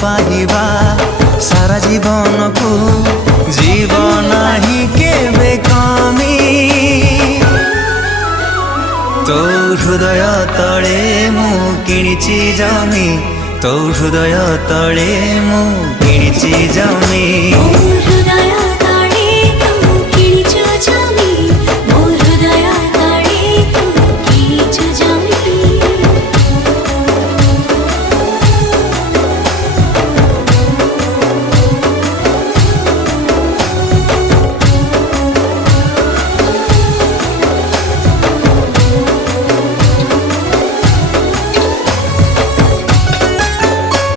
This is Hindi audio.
पाइबा सारा जीवन को जीवन ही केबे कमी तो हृदय तले मु किणिची जमी तो हृदय तले मु किणिची जमी हृदय